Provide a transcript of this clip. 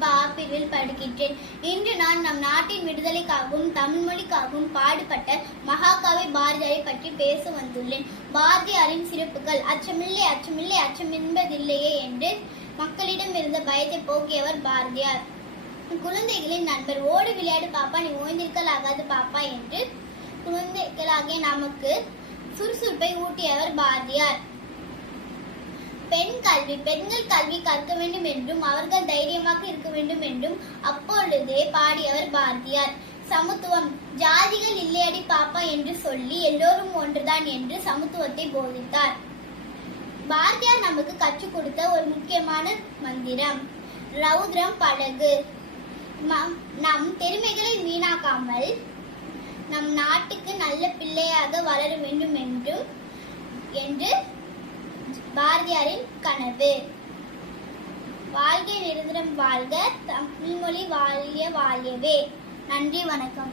வகுப்பு ஆ பிரிவில் படிக்கின்றேன். இன்று நான் நம் நாட்டின் விடுதலைக்காகவும் தமிழ் மொழிக்காகவும் பாடுபட்ட மகாகவி பாரதியாரை பற்றி பேச வந்துள்ளேன். பாரதியாரின் சிறப்புகள்: அச்சமில்லை அச்சமில்லை அச்சம் என்பதில்லையே என்று மக்களிடம் இருந்த பயத்தை போக்கியவர் பாரதியார். குழந்தைகளின் நண்பர். ஓடி விளையாடு பாப்பா, நீ ஓய்ந்திருக்கல் ஆகாது பாப்பா என்று குழந்தைகளாகிய நமக்கு சுறுசுறுப்பை ஊட்டியவர் பாரதியார். பெண் கல்வி. பெண்கள் கல்வி கற்க வேண்டும் என்றும் அவர்கள் தைரியமாக இருக்க வேண்டும் என்றும் அப்பொழுதே பாடியவர் பாரதியார். சமத்துவம். ஜாதிகள் இல்லையடி பாப்பா என்று சொல்லி எல்லோரும் ஒன்றுதான் என்று சமத்துவத்தை போதித்தார். பாரதியார் நமக்கு கற்றுக் கொடுத்த ஒரு முக்கியமான மந்திரம்: ரௌத்ரம் பழகு. நம் பெருமைகளை வீணாக்காமல் நம் நாட்டுக்கு நல்ல பிள்ளையாக வளர வேண்டும் என்று பாரதியாரின் கனவு. வாழ்க நிரந்தரம் வாழ்க, தமிழ்மொழி வாழிய வாழியவே. நன்றி, வணக்கம்.